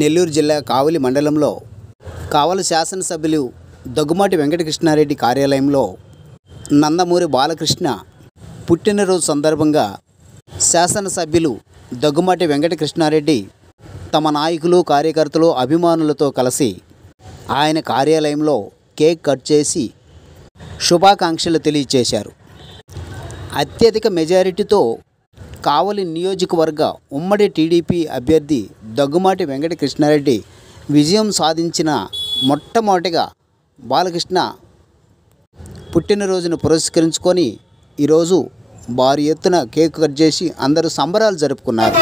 నెల్లూరు జిల్లా కావలి మండలంలో కావలి శాసనసభ్యులు దగ్గుమాటి వెంకటకృష్ణారెడ్డి కార్యాలయంలో నందమూరి బాలకృష్ణ పుట్టినరోజు సందర్భంగా శాసనసభ్యులు దగ్గుమాటి వెంకటకృష్ణారెడ్డి తమ నాయకులు కార్యకర్తలు అభిమానులతో కలిసి ఆయన కార్యాలయంలో కేక్ కట్ చేసి శుభాకాంక్షలు తెలియజేశారు. అత్యధిక మెజారిటీతో కావలి నియోజకవర్గ ఉమ్మడి టీడీపీ అభ్యర్థి దగ్గుమాటి వెంకటకృష్ణారెడ్డి విజయం సాధించిన మొట్టమొదటిగా బాలకృష్ణ పుట్టినరోజును పురస్కరించుకొని ఈరోజు భారీ ఎత్తున కేక్ కట్ చేసి అందరూ సంబరాలు జరుపుకున్నారు.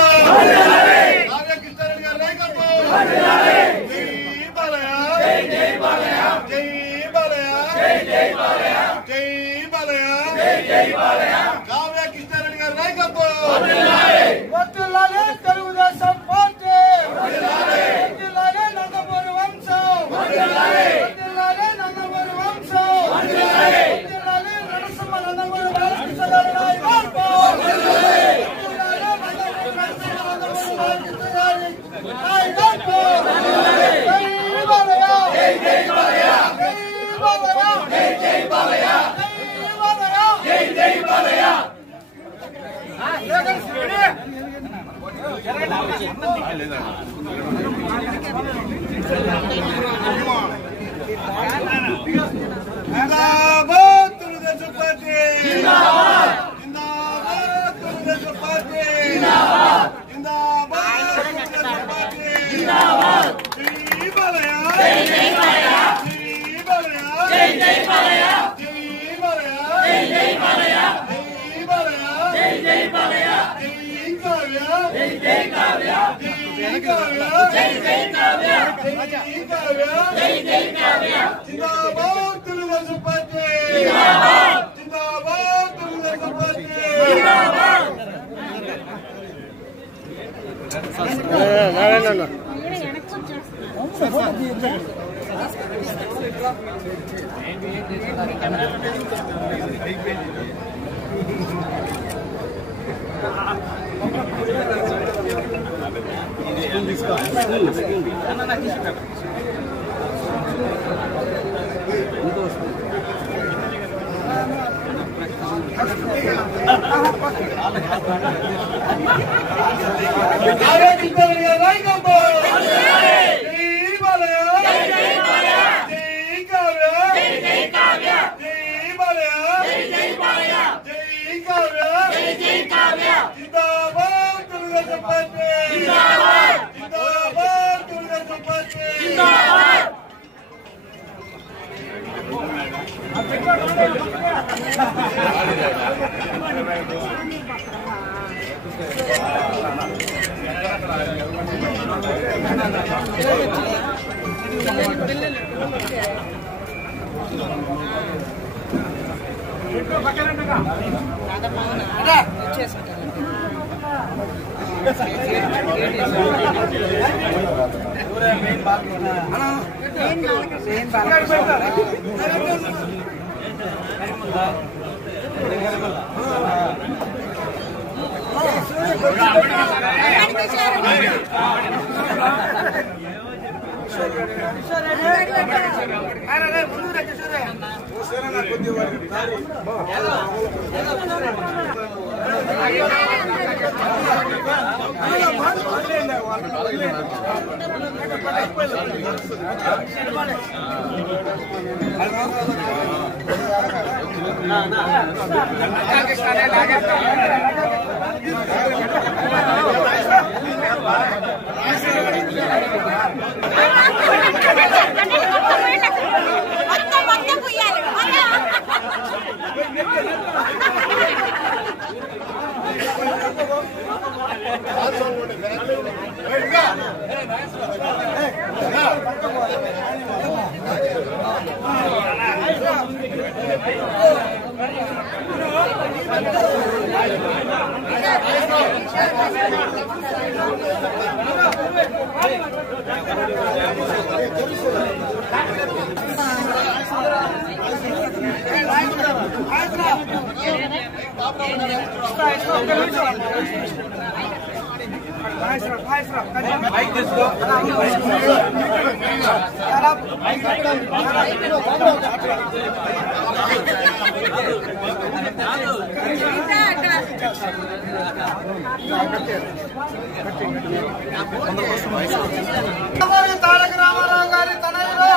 తారక రామారావు గారి తనయుడు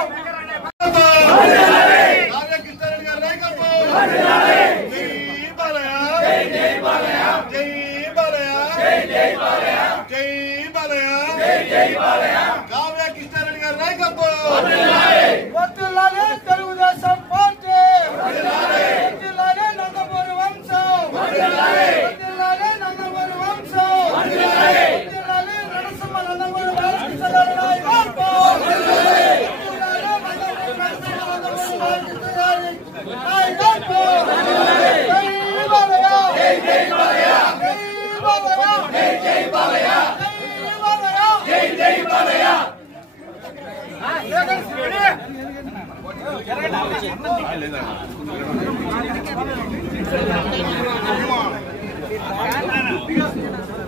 కావ్య కృష్ణారెడ్డి గారి నాయకత్వం వర్ధిల్లాలి తెలుగుదేశం పార్టీ వర్ధిల్లాలి నందమూరి వంశం వర్ధిల్లాలి నందమూరి వంశం వర్ధిల్లాలి నరసింహ నందమూరి బాలకృష్ణ గారి నాయకత్వం వర్ధిల్లాలి నందమూరి బాలకృష్ణ గారి నాయకత్వం జై బాలయ్య జై బాలయ్య జై బాలయ్య జై బాలయ్య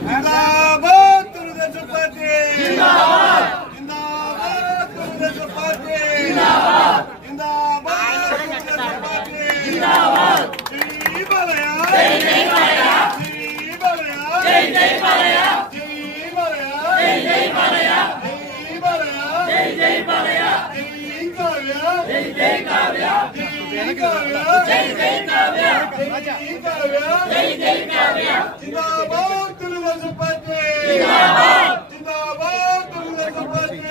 జిందాబాద్ తెలుగుదేశం పార్టీ జిందాబాద్ తెలుగుదేశం పార్టీ జిందాబాద్ తెలుగుదేశం పార్టీ జై బాలయ్య జై బాలయ్య జై బాలయ్య జై బాలయ్య జై బాలయ్య జై కావ్య జై కావ్య జై కావ్య జై కావ్య జిందాబాద్ తెలుగుదేశం పార్టీ జిందాబాద్ తెలుగుదేశం పార్టీ